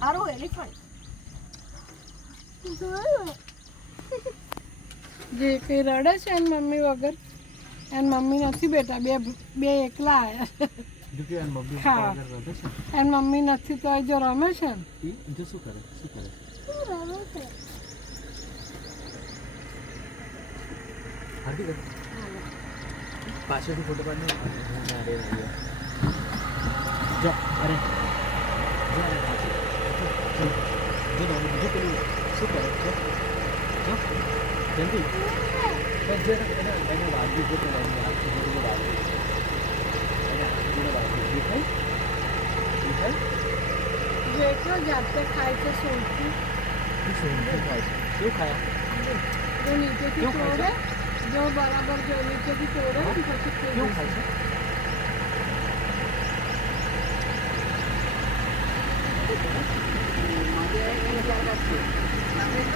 આરો elephant જે કઈ રડે છે એની મમ્મી વગર એની મમ્મી નથી બેટા બે એકલા આયા હા એની મમ્મી નથી તો જો રમે છે ને જો શું કરે પાછળથી ફોટો પાડ જો અરે જો પેલું શું કરે જો જલ્દી એને વાગ્યું જો પેલા એની આખી જોડે વાગ્યું એને આખી જોડે વાગ્યું દેખાય જેટલો જાતે ખાય છે સોનથી શું ખાયા જો નીચેથી તોડે જો બરાબર જો નીચેથી તોડે પછી કેવું ખાય છે